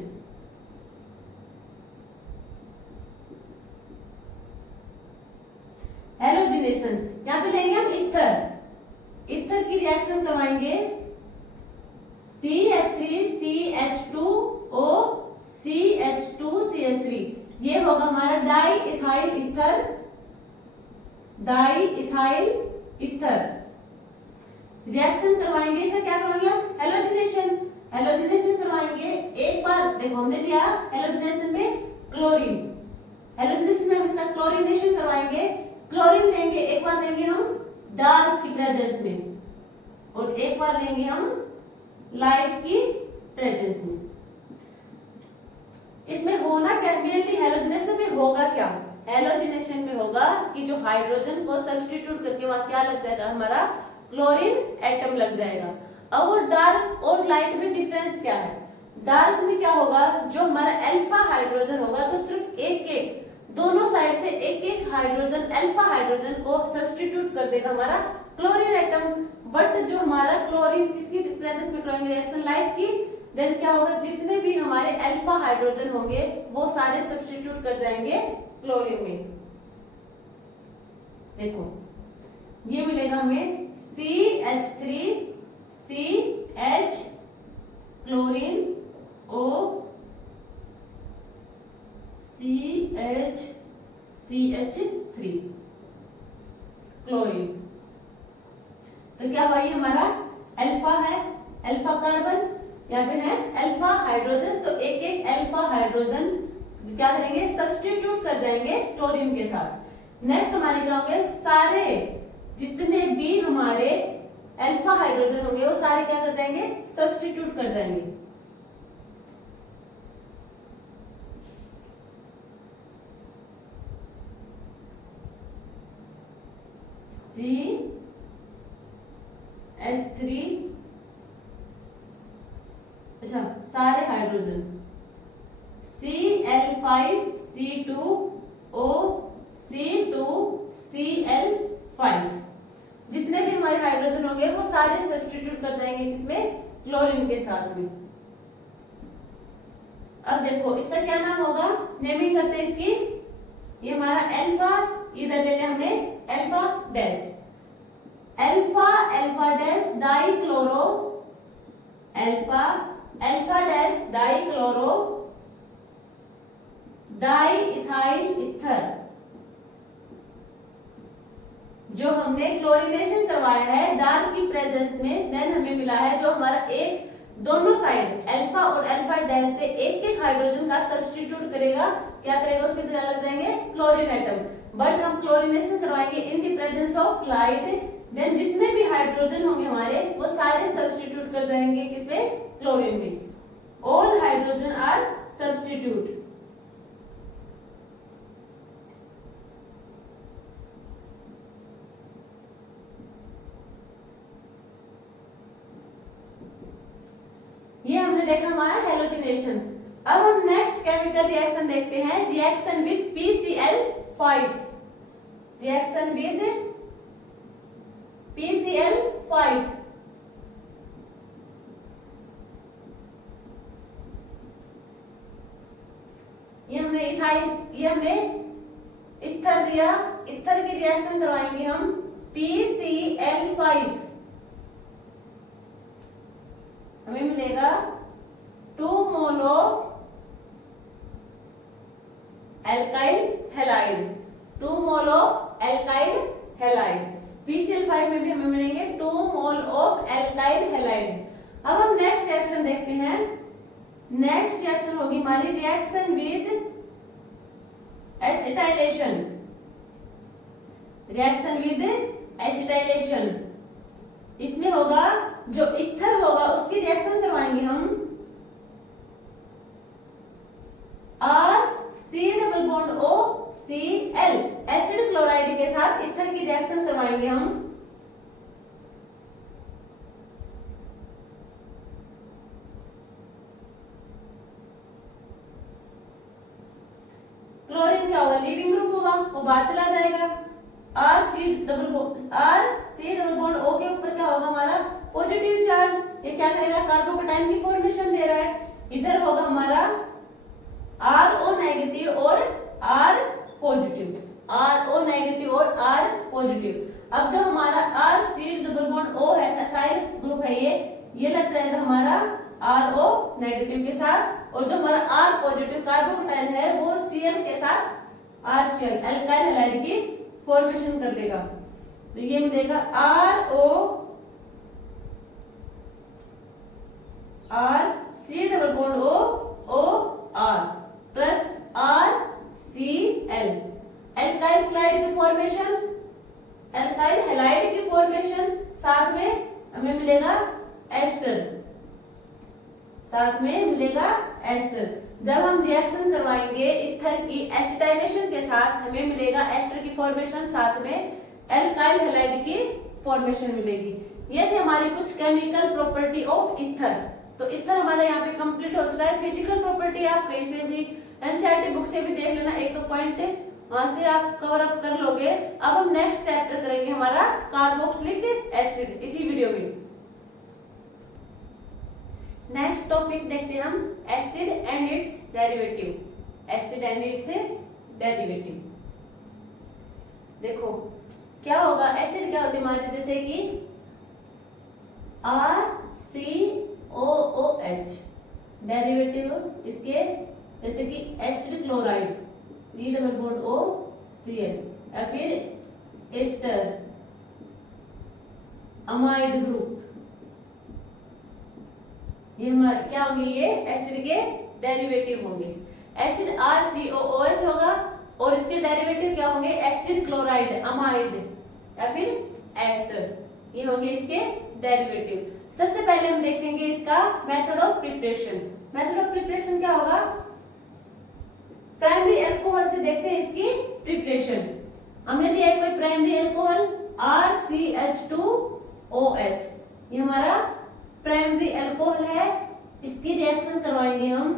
हैलोजिनेशन यहाँ पे लेंगे हम ईथर। ईथर की रिएक्शन करवाएंगे CH3CH2O CH2CH3, ये होगा हमारा di ethyl ether. Di ethyl ether reaction करवाएंगे, इसे क्या करवाएंगे हम, हैलोजिनेशन। हैलोजिनेशन करवाएंगे, एक बार देखो हमने लिया हैलोजिनेशन में क्लोरीन, हैलोजिनेशन में हम इसका क्लोरीनेशन करवाएंगे। क्लोरीन लेंगे, एक बार लेंगे हम डार्क की प्रेजेंस में, और एक बार लेंगे हम लाइट की प्रेजेंस में। इसमें होना क्या, मेनली हेलोजिनेशन में होगा क्या, हेलोजिनेशन में होगा कि जो हाइड्रोजन को सब्स्टिट्यूट करके वहां क्या लग जाएगा, हमारा क्लोरीन एटम लग जाएगा। अब वो डार्क और लाइट में डिफरेंस क्या है, डार्क में क्या होगा, जो हमारा अल्फा हाइड्रोजन होगा तो सिर्फ एक एक दोनों साइड से एक एक हाइड्रोजन अल्फा हाइड्रोजन को सब्स्टिट्यूट कर देगा हमारा क्लोरीन एटम। बट जो हमारा क्लोरीन किसकी प्रेजेंस में क्लोरीन रिएक्शन लाइट की, देन क्या होगा, जितने भी हमारे अल्फा हाइड्रोजन होंगे वो सारे सब्स्टिट्यूट कर जाएंगे क्लोरीन में। देखो ये मिलेगा हमें CH3 CH chlorine O CH3 chlorine. तो क्या हुआ, ये हमारा अल्फा है, अल्फा कार्बन, यहाँ पे है अल्फा हाइड्रोजन, तो एक एक अल्फा हाइड्रोजन क्या करेंगे, सब्स्टिट्यूट कर जाएंगे क्लोरीन के साथ। नेक्स्ट हमारे क्या होंगे, सारे जितने भी हमारे अल्फा हाइड्रोजन होंगे वो सारे क्या कर जाएंगे, सब्स्टिट्यूट कर जाएंगे। CH3 अच्छा सारे हाइड्रोजन Cl5 C2O C2Cl5 जितने भी हमारे हाइड्रोजन होंगे वो सारे सब्स्टिट्यूट कर जाएंगे किसमें, क्लोरीन के साथ में। अब देखो इसका क्या नाम होगा, नेमिंग करते हैं इसकी, ये हमारा अल्फा, इधर ले लिया हमने alpha dash, alpha alpha dash dichloro, alpha alpha dash dichloro di ethyl ether. जो हमने क्लोरीनेशन करवाया है डार्क की प्रेजेंस में, देन हमें मिला है जो हमारा एक दोनों साइड अल्फा और अल्फा डैश से एक एक हाइड्रोजन का सब्स्टिट्यूट करेगा, क्या करेगा, उसके जगह लग जाएंगे क्लोरीन एटम। बट हम क्लोरीनेशन करवाएंगे in the presence of light, then जितने भी हाइड्रोजन होंगे हमारे वो सारे सब्स्टिट्यूट कर जाएंगे किसमें, क्लोरीन में। All hydrogen are substitute. ये हमने देखा हमारा हेलोजिनेशन। अब हम नेक्स्ट केमिकल रिएक्शन देखते हैं, reaction with PCl5, reaction with PCl5। ये हमने इथर दिया, इथर की रिएक्शन करवाएंगे हम PCl5, हमें मिलेगा 2 mole of alkyl halide, 2 mole of alkyl halide. PCl5 में भी हमें मिलेंगे 2 मोल ऑफ एल्काइल हैलाइड। अब हम नेक्स्ट रिएक्शन देखते हैं। नेक्स्ट रिएक्शन होगी हमारी reaction with acetylation, reaction with acetylation. इसमें होगा जो इथर होगा उसकी रिएक्शन करवाएंगे हम RC≡CL, एसिड क्लोराइड के साथ इथर की रिएक्शन करवाएंगे हम। क्लोरीन क्या होगा, लीविंग ग्रुप होगा, वो बाहर चला जाएगा। RC≡O के ऊपर क्या होगा हमारा पॉजिटिव चार्ज, ये क्या करेगा, कार्बोकैटायन की फॉर्मेशन दे रहा है। इधर होगा हमारा RO नेगेटिव और R पॉजिटिव, RO नेगेटिव और R पॉजिटिव। अब जो हमारा RC≡O है, असाइल ग्रुप है, ये लग जाएगा हमारा RO नेगेटिव के साथ, और जो हमारा R पॉजिटिव कार्बोकैटायन है वो Cl के साथ RCl अल्काइल हैलाइड की फॉर्मेशन कर लेगा। तो ये मिलेगा RC≡OR plus RCl alkyl Clyde की फॉर्मेशन, अल्काइल हैलाइड की फॉर्मेशन, साथ में हमें मिलेगा एस्टर, साथ में मिलेगा एस्टर। जब हम रिएक्शन करवाएंगे इथर की एसिटाइलेशन के साथ, हमें मिलेगा एस्टर की फॉर्मेशन, साथ में एल्काइल हैलाइड की फॉर्मेशन मिलेगी। ये थे हमारी कुछ केमिकल प्रॉपर्टी ऑफ इथर। तो इथर हमारा यहाँ पे कंप्लीट हो चुका है। फिजिकल प्रॉपर्टी आप कहीं से भी एनसीईआरटी बुक से भी देख लेना, एक दो पॉइंट है वहां से आप कवर अप कर लोगे। अब हम नेक्स्ट चैप्टर करेंगे हमारा कार्बोक्सिलिक एसिड इसी वीडियो में। नेक्स्ट टॉपिक देखते हैं हम acid and it's derivative. Acid and it's derivative देखो क्या होगा। एसिड क्या होते हैं हमारे, जैसे कि RCOOH, डेरिवेटिव इसके जैसे कि एसिड क्लोराइड COOCl, या फिर एस्टर अमाइड ग्रुप, ये हमारे क्या होंगे, ये एसिड के डेरिवेटिव होंगे। एसिड RCOOH होगा और इसके डेरिवेटिव क्या होंगे, एसिड क्लोराइड अमाइड या फिर एस्टर, ये होंगे इसके डेरिवेटिव। सबसे पहले हम देखेंगे इसका method of preparation. Method of preparation क्या होगा, प्राइमरी अल्कोहल से देखते हैं इसकी प्रिपरेशन। हमने लिया है कोई प्राइमरी अल्कोहल RCH2OH, ये हमारा प्राइमरी अल्कोहल है। इसकी रिएक्शन करवाएंगे हम।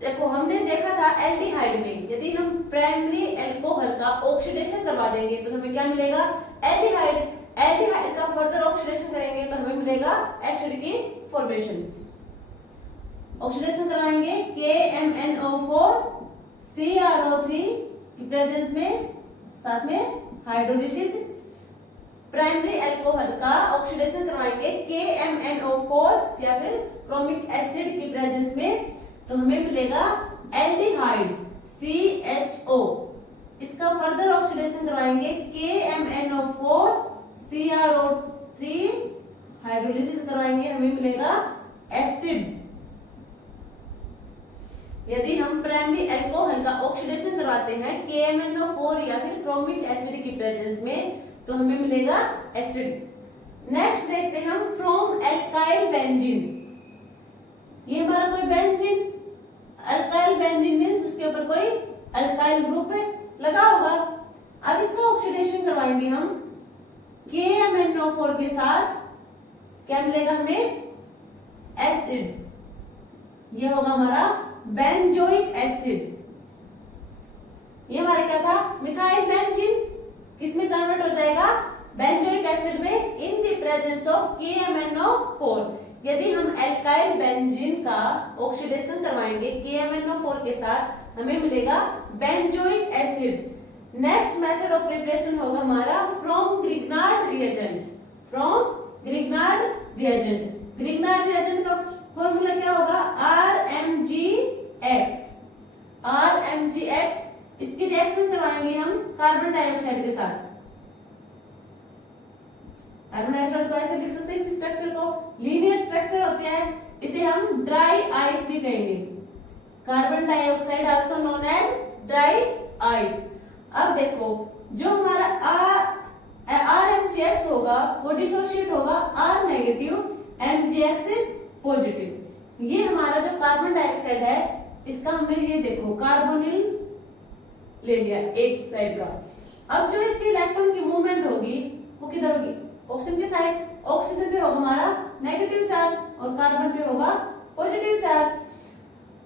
देखो हमने देखा था एल्डिहाइड में, यदि हम प्राइमरी अल्कोहल का ऑक्सीडेशन करवा देंगे तो हमें क्या मिलेगा, एल्डिहाइड। एल्डिहाइड का फर्दर ऑक्सीडेशन करेंगे तो हमें मिलेगा एसिड की फॉर्मेशन। ऑक्सीडेशन करवाएंगे KMnO4 CrO3 की प्रेजेंस में, साथ में हाइड्रोलिसिस। प्राइमरी अल्कोहल का ऑक्सीडेशन करवाएंगे KMnO4 या फिर क्रोमिक एसिड की प्रेजेंस में, तो हमें मिलेगा एल्डिहाइड CHO। इसका फर्दर ऑक्सीडेशन करवाएंगे KMnO4 CrO3, हाइड्रोलिसिस करवाएंगे, हमें मिलेगा एसिड। यदि हम प्राइमरी अल्कोहल का ऑक्सीडेशन करवाते हैं KMnO4 या फिर क्रोमिक एसिड की प्रेजेंस में, तो हमें मिलेगा एसिड। नेक्स्ट देखते हैं हम फ्रॉम एल्काइल बेंजीन। ये हमारा कोई बेंजीन, अल्काइल बेंजीन मींस उसके ऊपर कोई अल्काइल ग्रुप लगा होगा। अब इसका ऑक्सीडेशन करवाएंगे हम KMnO4 के साथ, क्या मिलेगा हमें, एसिड। ये होगा हमारा बेंजोइक एसिड। ये हमारा क्या था, मिथाइल बेंजीन, किसमें कन्वर्ट हो जाएगा, बेंजोइक एसिड में, इन द प्रेजेंस ऑफ KMnO4। यदि हम एल्काइल बेंजीन का ऑक्सीडेशन करवाएंगे KMnO4 के साथ, हमें मिलेगा benzoic acid. Next method of preparation होगा हमारा from Grignard reagent. From Grignard reagent, Grignard reagent का फॉर्मूला क्या होगा, RMgX। RMgX, इसकी रिएक्शन करवाएंगे हम कार्बन डाइऑक्साइड के साथ। कार्बन डाइऑक्साइड को ऐसे लिख सकते हैं, इस स्ट्रक्चर को, लीनियर स्ट्रक्चर होते हैं, इसे हम ड्राई आइस भी कहेंगे। Carbon dioxide also known as dry ice. अब देखो जो हमारा RMgX होगा वो डिसोसिएट होगा R नेगेटिव MgX पॉजिटिव। ये हमारा जो कार्बन डाइऑक्साइड है, इसका हमने ये देखो कार्बोनिल ले लिया एक साइड का। अब जो इसके इलेक्ट्रॉन की मूवमेंट होगी वो किधर होगी, ऑक्सीजन के साइड। ऑक्सीजन पे होगा हमारा नेगेटिव चार्ज और कार्बन पे होगा पॉजिटिव चार्ज।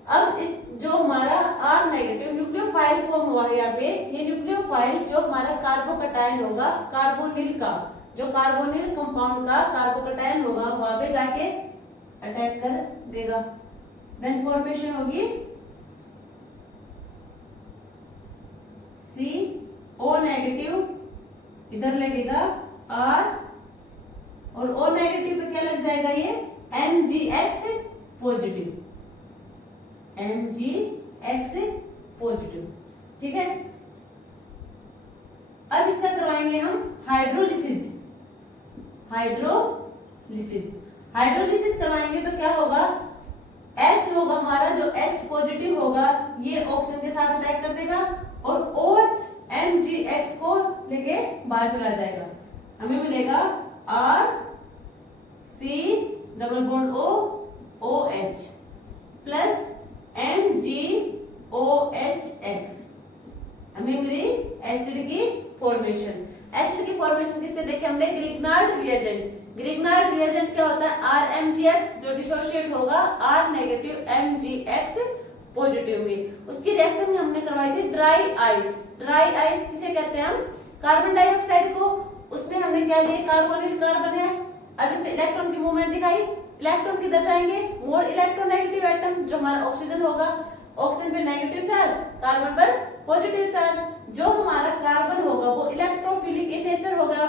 अब इस जो हमारा R नेगेटिव न्यूक्लियोफाइल फॉर्म हुआ है यहाँ पे, ये न्यूक्लियोफाइल जो हमारा कार्बोकटायन होगा कार्बोनिल का, जो कार्बोनिल कंपाउंड का कार्बोकटायन होगा वहां पे जाके अटैक कर देगा। देन फॉर्मेशन होगी CO नेगेटिव, इधर लगेगा R और O नेगेटिव पे क्या लग जाएगा, ये MgX पॉजिटिव। MgX पॉजिटिव, ठीक है। अब इसका करवाएंगे हम हाइड्रोलिसिस। हाइड्रोलिसिस, हाइड्रोलिसिस करवाएंगे तो क्या होगा, H होगा हमारा, जो H पॉजिटिव होगा ये ऑक्सीजन के साथ अटैक कर देगा और OH MgX को लेके बाहर चला जाएगा। हमें मिलेगा R C double bond O OH। Plus MgOH हमें मिली एसिड की फॉर्मेशन। एसिड की फॉर्मेशन किससे देखे हमने, ग्रिग्नार्ड रिएजेंट। ग्रिग्नार्ड रिएजेंट क्या होता है, RMgX जो डिसोशिएट होगा R नेगेटिव MgX पॉजिटिव में। उसकी रिएक्शन हमने करवाई थी ड्राई आइस। ड्राई आइस किसे कहते हैं हम, कार्बन डाइऑक्साइड को। उसमें हमने क्या लिया, कार्बोनिल कार्बन है। अब इसमें इलेक्ट्रॉन की मूवमेंट दिखाई, इलेक्ट्रॉन किधर जाएंगे, मोर इलेक्ट्रोनेगेटिव एटम जो हमारा ऑक्सीजन होगा, ऑक्सीजन पे नेगेटिव चार्ज, कार्बन पर पॉजिटिव चार्ज। जो हमारा कार्बन होगा वो इलेक्ट्रोफिलिक इन नेचर होगा,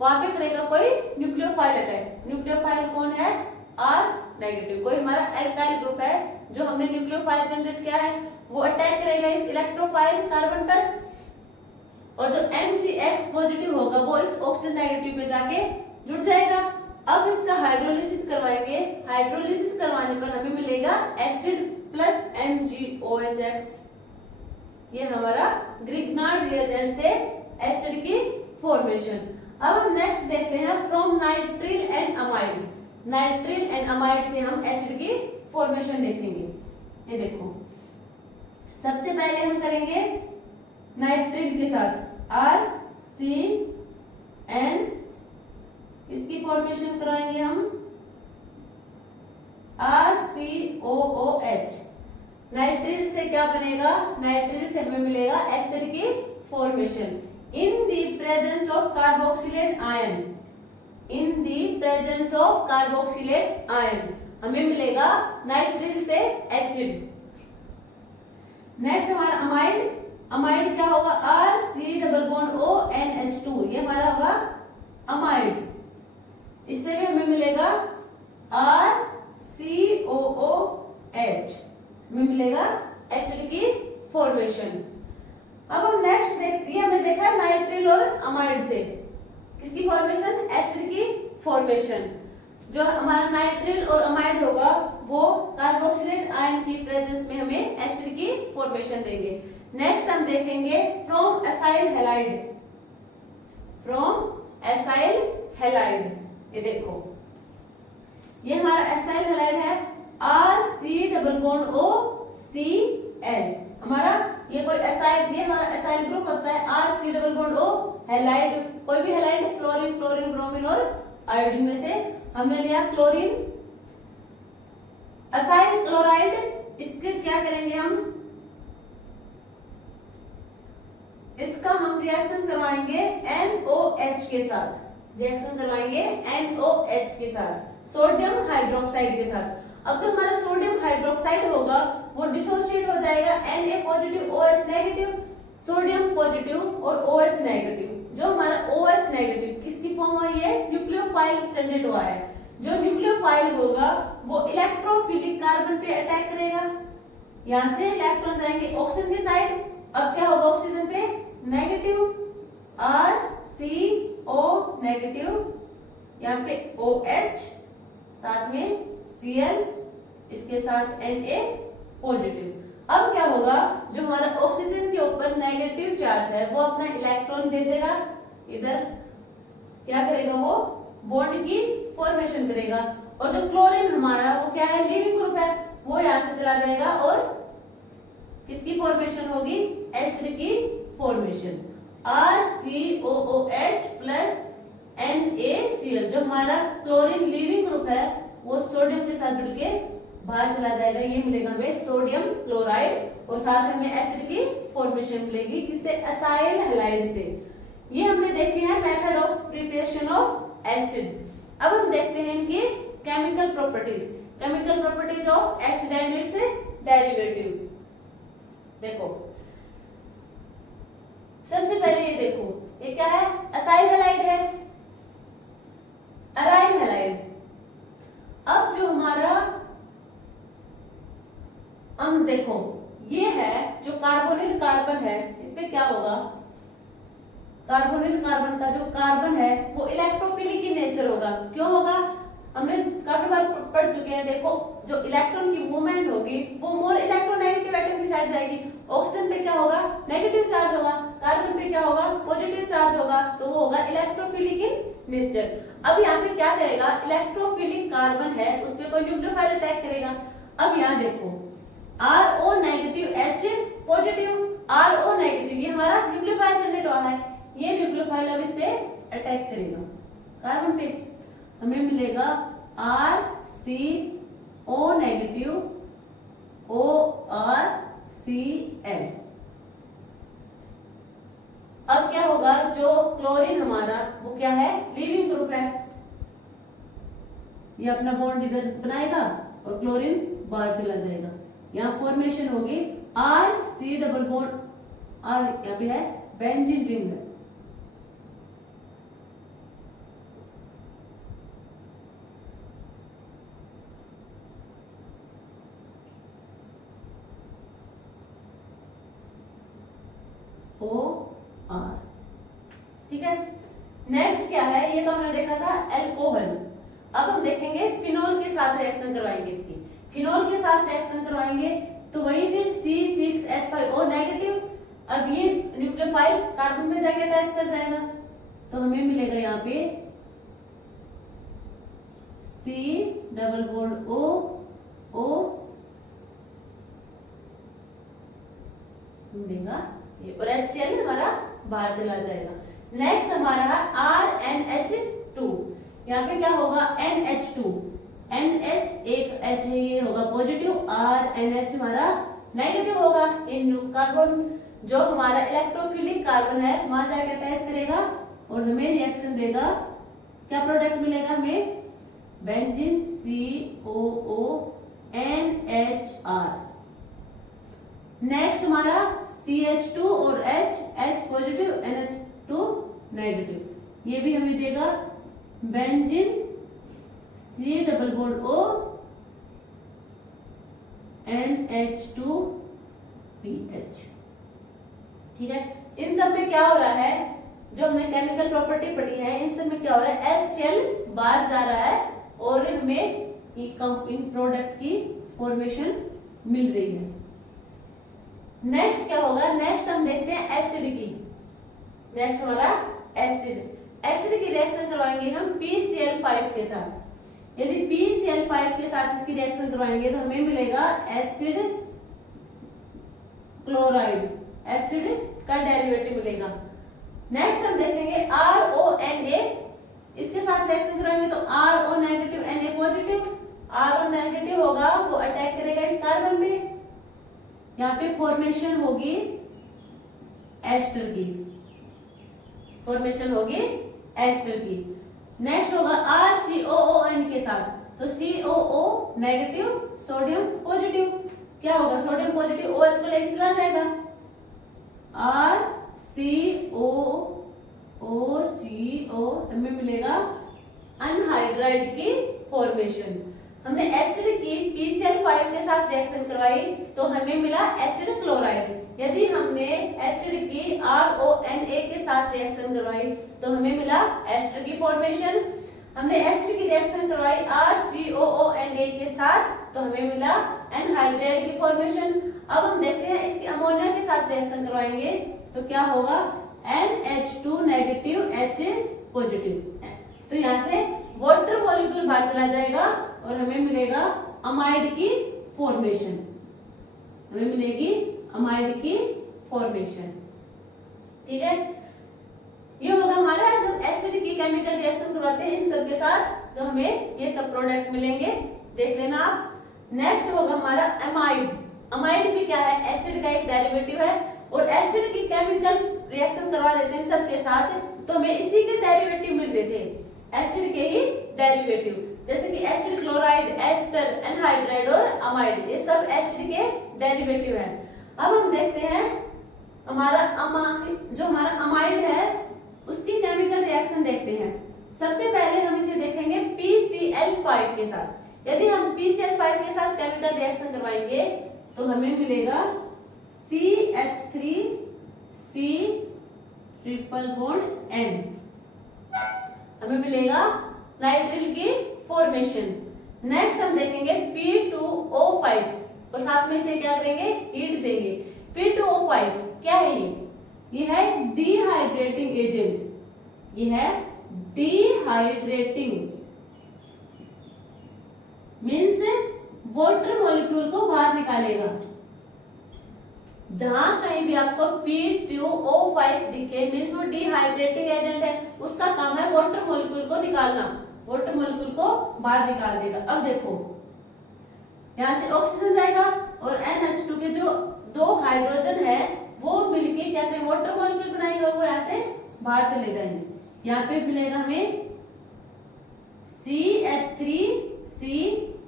वहां पे करेगा कोई न्यूक्लियोफाइल अटैक। न्यूक्लियोफाइल कौन है, R नेगेटिव। कोई हमारा एल्काइल ग्रुप है जो हमने न्यूक्लियोफाइल जनरेट किया है, वो अटैक करेगा इस इलेक्ट्रोफाइल कार्बन पर, और जो MgX पॉजिटिव होगा वो इस ऑक्सीजन नेगेटिव पे जाके जुड़ जाएगा। अब इसका हाइड्रोलिसिस करवाएंगे, हाइड्रोलिसिस करवाने पर हमें मिलेगा एसिड प्लस MgOHX। ये हमारा ग्रिग्नार्ड रिएजेंट से एसिड की फॉर्मेशन। अब हम नेक्स्ट देखते हैं from nitrile and amide. Nitrile and amide से हम एसिड की फॉर्मेशन देखेंगे। ये देखो, सबसे पहले हम करेंगे नाइट्रिल के साथ RCN, इसकी फॉर्मेशन कराएंगे हम RCOOH। नाइट्रिल से क्या बनेगा, नाइट्रिल से हमें मिलेगा एसिड की formation in the presence of carboxylate ion. In the presence of carboxylate ion हमें मिलेगा नाइट्रिल से एसिड। नेक्स्ट हमारा अमाइड। अमाइड क्या होगा, RC≡ONH2, ये हमारा होगा अमाइड। इससे भी हमें मिलेगा RCOOH, हमें मिलेगा एसिड की फॉर्मेशन। अब हम नेक्स्ट देखते हैं, हमने देखा नाइट्रिल और अमाइड से किसकी फॉर्मेशन, एसिड की फॉर्मेशन। जो हमारा नाइट्रिल और अमाइड होगा वो कार्बोक्सिलेट आयन की प्रेजेंस में हमें एसिड की फॉर्मेशन देंगे। नेक्स्ट हम देखेंगे from acyl halide. From acyl halide, ये देखो ये हमारा एसाइल हैलाइड है RC≡OCl। हमारा ये कोई एसाइल, ये हमारा एसाइल ग्रुप होता है RC≡O हैलाइड। कोई भी हैलाइड, फ्लोरीन, क्लोरीन, ब्रोमीन और आयोडीन में से हमने लिया क्लोरीन। असाइल क्लोराइड, इसके क्या करेंगे हम, इसका हम रिएक्शन करवाएंगे NOH के साथ। रिएक्शन करवाएंगे NOH के साथ, सोडियम हाइड्रोक्साइड के साथ। अब जो हमारा सोडियम हाइड्रोक्साइड होगा वो डिसोशिएट हो जाएगा Na positive OH negative, sodium positive और OH नेगेटिव। जो हमारा OH नेगेटिव किसकी फॉर्म हुई है, न्यूक्लियोफाइल जनरेट हुआ है। जो न्यूक्लियोफाइल होगा वो इलेक्ट्रोफिलिक कार्बन पे अटैक करेगा, यहां से इलेक्ट्रॉन जाएंगे ऑक्सीजन की साइड। अब क्या होगा ऑक्सीजन पे, नेगेटिव RCO नेगेटिव, यहाँ पे OH, साथ में Cl, इसके साथ Na पॉजिटिव। अब क्या होगा, जो हमारा ऑक्सीजन के ऊपर नेगेटिव चार्ज है वो अपना इलेक्ट्रॉन दे देगा, इधर क्या करेगा, वो बॉन्ड की फॉर्मेशन करेगा। और जो क्लोरीन हमारा वो क्या है, लिविंग ग्रुप है, वो यहाँ से चला जाएगा और किसकी फॉर्मेशन होगी, एसिड की फॉर्मेशन RCOOH प्लस NaCl। जो हमारा क्लोरीन लिविंग ग्रुप है वो सोडियम के साथ जुड़ के बाहर चला जाएगा, ये मिलेगा हमें सोडियम क्लोराइड, और साथ में हमें एसिड की फॉर्मेशन मिलेगी किससे, एसाइल हैलाइड से। ये हमने देखे हैं method of preparation of acid. अब हम देखते हैं इनकी chemical properties. Chemical properties of acid and it's derivative. देखो सबसे पहले ये देखो, ये क्या है, एसाइल हैलाइड है, अराइल हैलाइड। अब जो हमारा देखो ये है जो कार्बोनिल कार्बन है, इस पे क्या होगा, कार्बोनिल कार्बन का जो कार्बन है वो इलेक्ट्रोफिलिक इन नेचर होगा। क्यों होगा, हमने काफी बार पढ़ चुके हैं। देखो जो इलेक्ट्रॉन की मूवमेंट होगी वो मोर इलेक्ट्रोनेगेटिव एटम की साइड जाएगी। ऑक्सीजन पे क्या होगा, नेगेटिव चार्ज होगा, कार्बन पे क्या होगा, पॉजिटिव चार्ज होगा, तो वो होगा इलेक्ट्रोफिलिक इन नेचर। अब यहाँ पे क्या करेगा, इलेक्ट्रोफिलिक कार्बन है उस पे कोई न्यूक्लियोफाइल अटैक करेगा। अब यहाँ देखो RO negative H positive, RO negative, ये हमारा न्यूक्लियोफाइल जनरेट हुआ है, ये न्यूक्लियोफाइल अब इस पे अटैक करेगा कार्बन पे, हमें मिलेगा RCO नेगेटिव ORCl। अब क्या होगा, जो क्लोरीन हमारा वो क्या है, लीविंग ग्रुप है, ये अपना बॉन्ड इधर बनाएगा और क्लोरीन बाहर चला जाएगा, यहाँ फॉर्मेशन होगी RC डबल बॉन्ड, और यहाँ पे है बेंजीन रिंग है। OR, ठीक है। नेक्स्ट क्या है, ये तो हमने देखा था एल्कोहल। अब हम देखेंगे फिनोल के साथ रिएक्शन करवाएंगे, इसकी फिनोल के साथ रिएक्शन करवाएंगे तो वही फिर C6H5O नेगेटिव, अब ये न्यूक्लियोफाइल कार्बन पे जाके अटैच कर जाएगा, तो हमें मिलेगा यहाँ पे C डबल बॉन्ड O मिलेगा ये, और HCl हमारा बाहर चला जाएगा। नेक्स्ट हमारा RNH2, यहाँ पे क्या होगा NH2, NH एक H है, ये होगा पॉजिटिव, RNH हमारा नेगेटिव होगा, इन कार्बन जो हमारा इलेक्ट्रोफिलिक कार्बन है वहां जाके अटैच करेगा और हमें रिएक्शन देगा, क्या प्रोडक्ट मिलेगा हमें, बेंजीन COONHR। नेक्स्ट हमारा CH2 और H पॉजिटिव NH2 नेगेटिव, ये भी हमें देगा benzene C double bond O NH2PH, ठीक है। इन सब में क्या हो रहा है, जो हमने केमिकल प्रॉपर्टी पढ़ी है, इन सब में क्या हो रहा है, HCl बाहर जा रहा है और हमें इन प्रोडक्ट की फॉर्मेशन मिल रही है। नेक्स्ट क्या होगा, नेक्स्ट हम देखते हैं एसिड की। नेक्स्ट हमारा एसिड की रिएक्शन करवाएंगे हम PCl5 के साथ। यदि PCl5 के साथ इसकी रिएक्शन करवाएंगे तो हमें मिलेगा एसिड क्लोराइड, एसिड का डेरिवेटिव मिलेगा। नेक्स्ट हम देखेंगे RONA, इसके साथ रिएक्शन कराएंगे तो RO negative Na positive, RO negative होगा वो अटैक करेगा इस कार्बन पे, यहाँ पे फॉर्मेशन होगी एस्टर की, फॉर्मेशन होगी एस्टर की। नेक्स्ट होगा RCOON के साथ, तो COO नेगेटिव सोडियम पॉजिटिव, क्या होगा, सोडियम पॉजिटिव OH को लेकर चला जाएगा, RCOO हमें मिलेगा अनहाइड्राइड की फॉर्मेशन। हमने एसिड की PCl5 के साथ रिएक्शन करवाई तो हमें मिला एसिड क्लोराइड। यदि हमने एसिड की RONA के साथ रिएक्शन करवाई तो हमें मिला एस्टर की फॉर्मेशन। हमने एसिड की रिएक्शन करवाई RCOONA के साथ तो हमें मिला एनहाइड्राइड की फॉर्मेशन। अब हम देखते हैं इसकी अमोनिया के साथ रिएक्शन करवाएंगे तो क्या होगा, NH2 नेगेटिव H पॉजिटिव, तो यहाँ से वाटर मॉलिक्यूल बाहर चला जाएगा और हमें मिलेगा अमाइड की फॉर्मेशन, हमें मिलेगी अमाइड की फॉर्मेशन, ठीक है। ये होगा हमारा जब एसिड की केमिकल रिएक्शन करवाते हैं इन सब के साथ तो हमें ये सब प्रोडक्ट मिलेंगे, देख लेना आप। नेक्स्ट होगा हमारा अमाइड। अमाइड भी क्या है, एसिड का एक डेरिवेटिव है और एसिड की केमिकल रिएक्शन करवा लेते हैं इन सब के साथ तो हमें इसी के डेरिवेटिव मिल रहे थे, एसिड के ही डेरिवेटिव, जैसे कि एसिड क्लोराइड, एस्टर, एनहाइड्राइड और अमाइड, ये सब एसिड के डेरिवेटिव है। अब हम देखते हैं हमारा जो हमारा अमाइड है उसकी केमिकल रिएक्शन देखते हैं। सबसे पहले हम इसे देखेंगे PCl5 के साथ। यदि हम PCl5 के साथ केमिकल रिएक्शन करवाएंगे तो हमें मिलेगा CH3C ट्रिपल बॉन्ड N, हमें मिलेगा नाइट्रिल की फॉर्मेशन। नेक्स्ट हम देखेंगे P2O5 और साथ में इसे क्या करेंगे, हीट देंगे। P2O5 क्या है, ये है डिहाइड्रेटिंग एजेंट, ये है डिहाइड्रेटिंग मीन्स वाटर मॉलिक्यूल को बाहर निकालेगा। जहां कहीं भी आपको P2O5 दिखे मीन्स वो डिहाइड्रेटिंग एजेंट है, उसका काम है वाटर मॉलिक्यूल को निकालना, वाटर मॉलिक्यूल को बाहर निकाल देगा। अब देखो यहाँ से ऑक्सीजन जाएगा और NH2 के जो 2 हाइड्रोजन है वो मिलके क्या करेंगे, वाटर मॉलिक्यूल बनाएंगे और वो यहाँ से बाहर चले जाएंगे। यहाँ पे मिलेगा हमें CH3C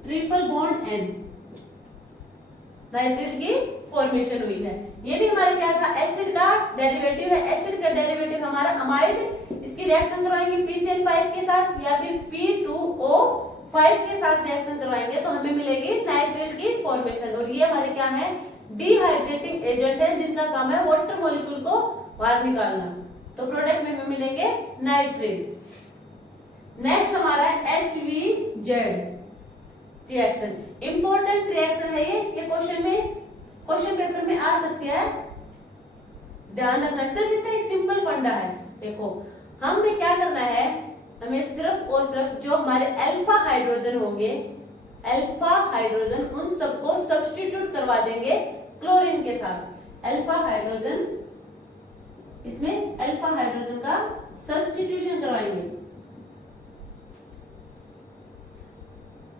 triple bond N, nitrate की फॉर्मेशन हुई है। ये भी हमारे क्या था, एसिड का डेरिवेटिव है। एसिड का डेरिवेटिव हमारा अमाइड, इसकी रिएक्शन करवाएंगे PCl5 के साथ या फिर P2O5 के साथ रिएक्शन करवाएंगे तो हमें मिलेगी नाइट्रेट की फॉर्मेशन। और ये हमारे क्या है, डिहाइड्रेटिंग एजेंट है जिनका काम है वाटर मॉलिक्यूल को बाहर निकालना। तो प्रोडक्ट में हमें मिलेंगे नाइट्रेट। नेक्स्ट हमारा है HVZ रिएक्शन। इंपॉर्टेंट रिएक्शन है ये क्वेश्चन पेपर में आ सकती है, ध्यान रखना। सिर्फ इसका एक सिंपल फंडा है। देखो हमें क्या करना है, हमें सिर्फ और सिर्फ जो हमारे अल्फा हाइड्रोजन होंगे, अल्फा हाइड्रोजन उन सबको सब्स्टिट्यूट करवा देंगे क्लोरीन के साथ। अल्फा हाइड्रोजन, इसमें अल्फा हाइड्रोजन का सब्स्टिट्यूशन करवाएंगे।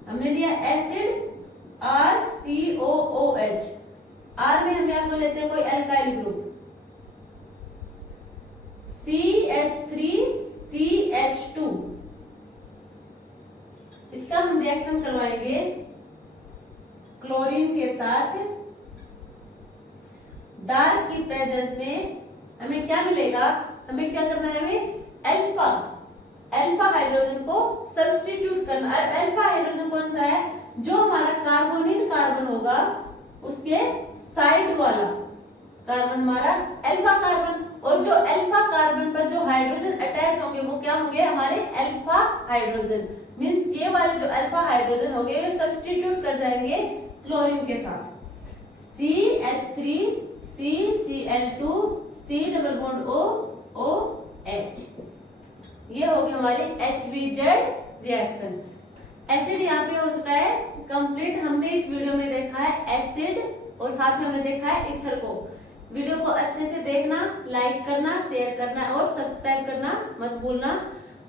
हमने लिया एसिड RCOOH, R में हमें आपको लेते हैं कोई अल्काइल ग्रुप, CH3CH2, इसका हम रिएक्शन करवाएंगे क्लोरीन के साथ। डार्क की प्रेजेंस में हमें क्या मिलेगा, हमें क्या करना है, हमें अल्फा हाइड्रोजन को सब्स्टिट्यूट करना। अल्फा हाइड्रोजन कौन सा है, जो हमारा कार्बोनिल कार्बन होगा उसके साइड वाला कार्बन हमारा अल्फा कार्बन, और जो अल्फा कार्बन पर जो हाइड्रोजन अटैच होंगे वो क्या होंगे, हमारे अल्फा हाइड्रोजन। मींस ये वाले जो अल्फा हाइड्रोजन होंगे वे सब्स्टिट्यूट कर जाएंगे क्लोरीन के साथ। CH3 CCl2 C double bond OH, ये हो गया हमारे HVZ रिएक्शन। एसिड यहाँ पे हो चुका है कंप्लीट। हमने इस वीडियो में देखा है एसिड और साथ में हमने देखा है ईथर को। वीडियो को अच्छे से देखना, लाइक करना, शेयर करना और सब्सक्राइब करना मत भूलना।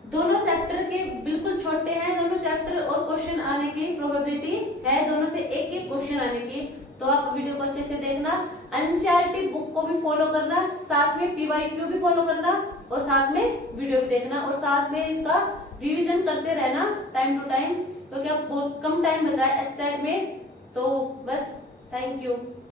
दोनों चैप्टर के बिल्कुल छोटे हैं, दोनों चैप्टर और क्वेश्चन आने की प्रोबेबिलिटी है दोनों से एक एक क्वेश्चन आने की, तो आप वीडियो को अच्छे से देखना। एनसीईआरटी बुक को भी फॉलो करना, साथ में PYQ भी फॉलो करना और साथ में वीडियो भी देखना और साथ में इसका रिवीजन करते रहना टाइम टू टाइम, क्योंकि अब बहुत कम टाइम बचा है एस्टेट में। तो बस, थैंक यू।